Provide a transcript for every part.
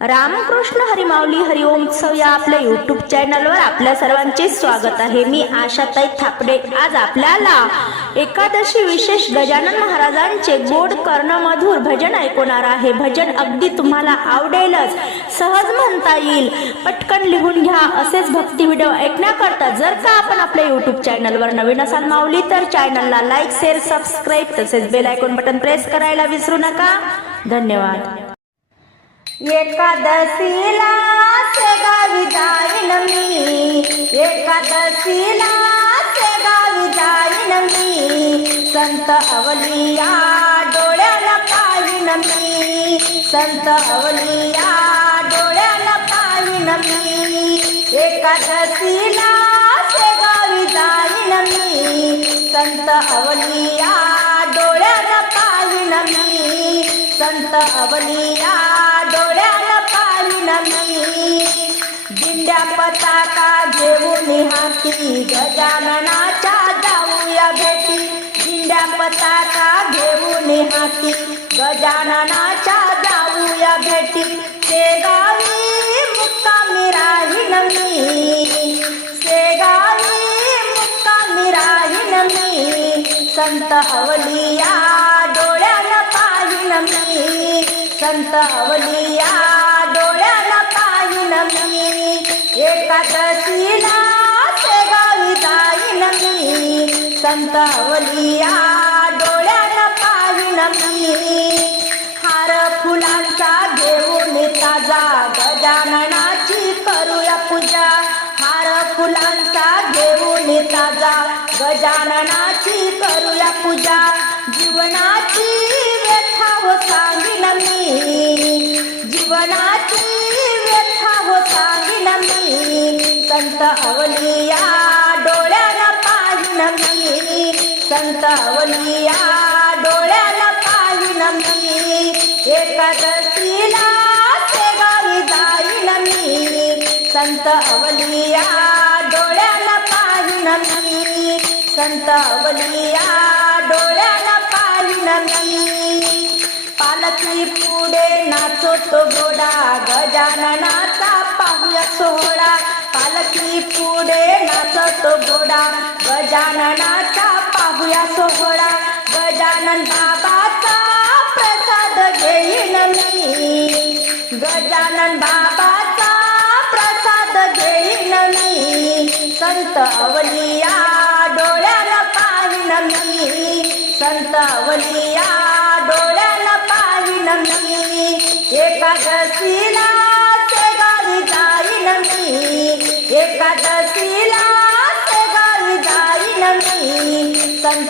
रामकृष्ण हरिमावली हरिओम उत्सव या आपल्या युट्यूब चॅनलवर आपल्या सर्वांचे स्वागत आहे. मी आशाताई थापडे. आज आपल्याला एकादशी विशेष गजानन महाराजांचे गोड कर्णमधुर भजन ऐकवणार आहे. भजन अगदी तुम्हाला आवडेलच. सहज म्हणता येईल. पटकन लिहून घ्या. असेच भक्ती व्हिडिओ ऐकण्याकरता जर का आपण आपल्या युट्यूब चॅनलवर नवीन असाल माऊली तर चॅनलला लाईक शेअर सबस्क्राईब तसेच बेल आयकॉन बटन प्रेस करायला विसरू नका. धन्यवाद. एकादशीला गावी जाईन मी. एकादशीला गावी जाईन मी. संत अवलिया डोळ्याला पाहिन मी. संत अवलिया डोळ्याला पाहिन मी. एकादशीला गावी जाईन मी. संत अवलिया डोळ्याला पाहिन मी. संत अवलिया मी दिंड्या पताका घेऊन हाती गजाननाच्या जाऊया भेटी दिंड्या पताका घेऊन हाती गजाननाच्या जाऊया भेटी शेगावी मुक्कामी राहीन मी. शेगावी मुक्कामी राहीन मी संत अवलिया डोळ्यानं पाहिन मी. संत अवलिया पाहिन मी एकादशीला शेगावी जाईन मी संत डोळ्याला पाहिन मी. हार फुलांचा घेऊन ताजा गजाननाची करूया पूजा. हार फुलांचा घेऊन ताजा गजाननाची करूया पूजा. जीवनाची व्यथा हो संत अवलिया डोळ्याला पाहिन मी. संत अवलिया डोळ्याला पाहिन मी. एकादशीला शेगावी जाईन मी. संत अवलिया डोळ्याला पाहिन मी. संत अवलिया डोळ्याला पाहिन मी. पालखी पुढे नाचतो गोडा गजाननाचा पाहुया सोहळा. पालखी पुढे नाचतो गोडा गजाननाचा पाहूया सोहळा. गजानन बाबाचा प्रसाद घेईन मी. गजानन बाबाचा प्रसाद घेईन मी. संत अवलिया डोळ्याला पाहिन मी. संत अवलिया डोळ्याला पाहिन मी. एका घसीला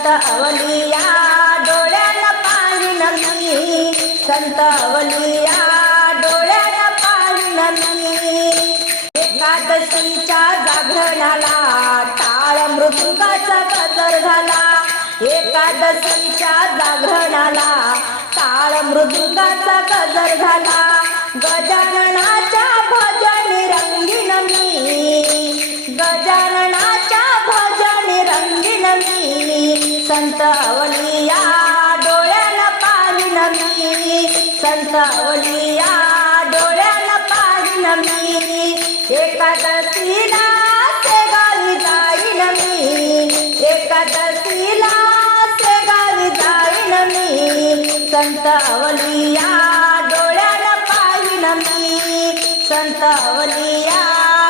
संत अवलिया डोळ्याला पाणी नमी. संत अवलिया डोळ्याला पाणी नमी. एकादशीच्या जागरणाला टाळ मृदुंगाचा गजर झाला. एकादशीच्या जागरणाला टाळ मृदुंगाचा गजर झाला. गजानना संत अवलिया डोळ्याला पाहिन मी. एकादशीला शेगावी जाईन मी. एकादशीला शेगावी जाईन मी. संत अवलिया डोळ्याला पाहिन मी. संत अवलिया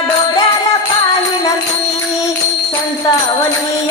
डोळ्याला पाहिन मी. संत अवलिया